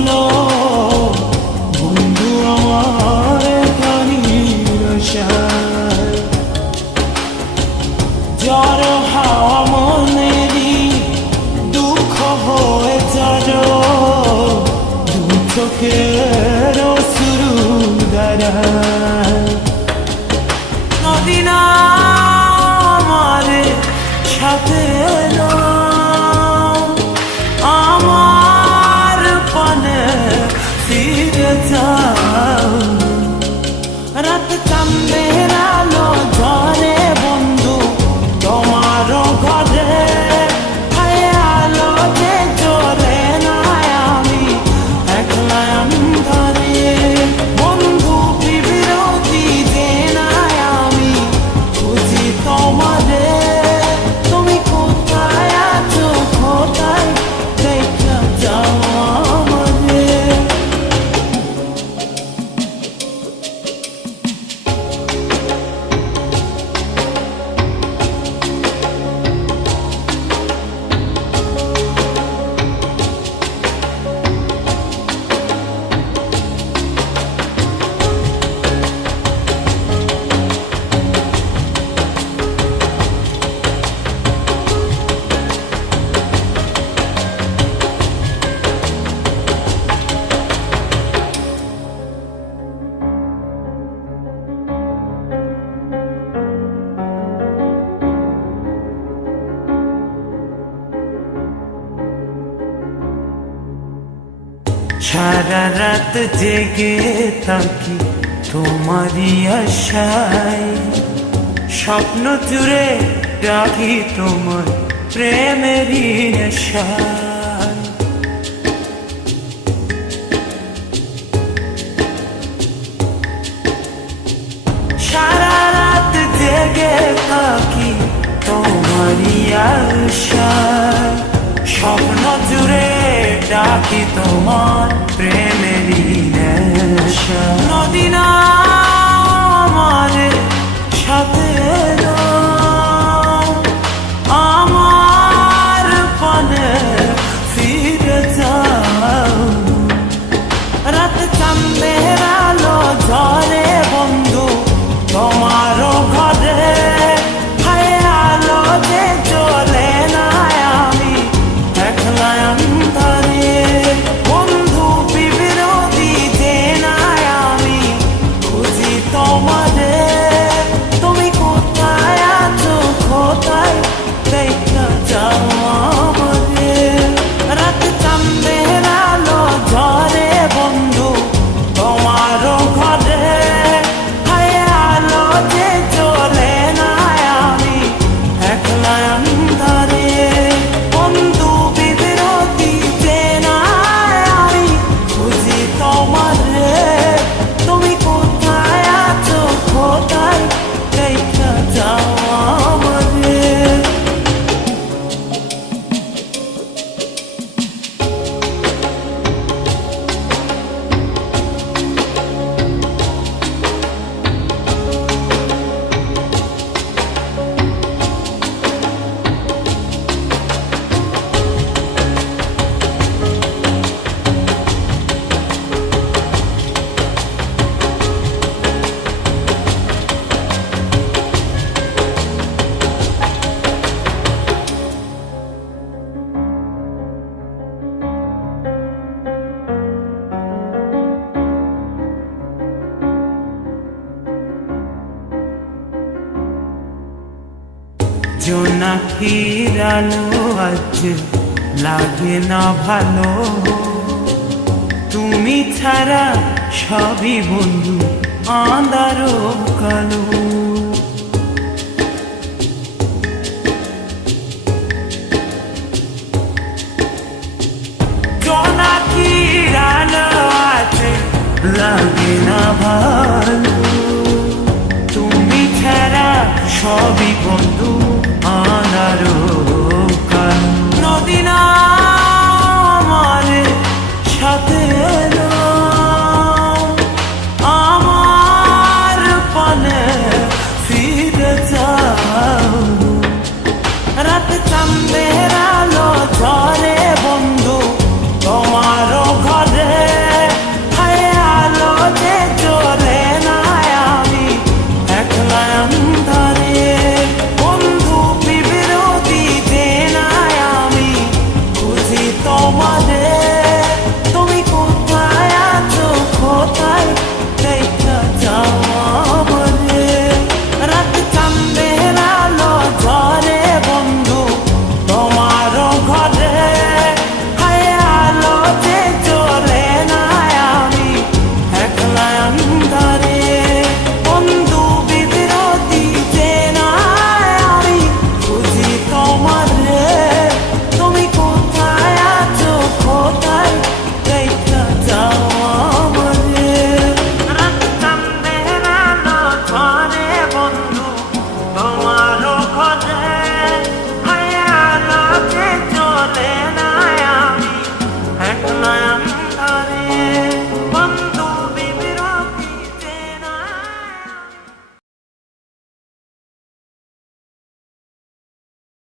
হলো বন্ধু আমার খানির সায়। জ্বর হাওয়া মনেরই দুঃখ হয়ে যার দু চোখের শুরু দাঁড়ায়। নদী না আমার সাথে এলো, আমার পানে ফিরে যাও। রাত চাঁদের আলো ঝরে বন্ধু তোমার ঘরে, হায় আলো যে জ্বলে না আমি একলা অন্ধকারে। বন্ধু বিরতি যে না আমি খুঁজি তোমারে, তুমি কোথায় আছো কোথায় দেখা যাও আমারে। সারা রাত জেগে থাকি তোমারই আশায়, স্বপ্ন জুড়ে রাখি তোমার প্রেমেরই নেশায়। সারা রাত জেগে থাকি তোমারই আশায়, স্বপ্ন জুড়ে ডাকি তোমার প্রেমেরই নেশা। নদী না আমার সাথে এলো, আমার পানে ফিরে যাও। রাত চাঁদের আলো ঝরে বন্ধু তোমার ঘরে, হায় আলো যে জ্বলে না আমি একলা অন্ধকারে। বন্ধু বিরতি যে না আমি খুঁজি তোমারে, তুমি কোথায় আছো কোথায় দেখা যাও আমারে। রাত চাঁদের আলো ঝরে বন্ধু তোমার ঘরে, হায় আলো যে জ্বলে না আমি একলা অন্ধকারে। বন্ধু বিরতি যে না আমি খুঁজি তোমারে, তুমি কোথায় আছো কোথায় দেখা যাও আমারে। জোনাকির আলো আজ লাগে না ভালো, তুমি ছাড়া সবই বন্ধু আঁধারো কালো। জোনাকির আলো আজ লাগে না ভালো, তুমি ছাড়া সবই বন্ধু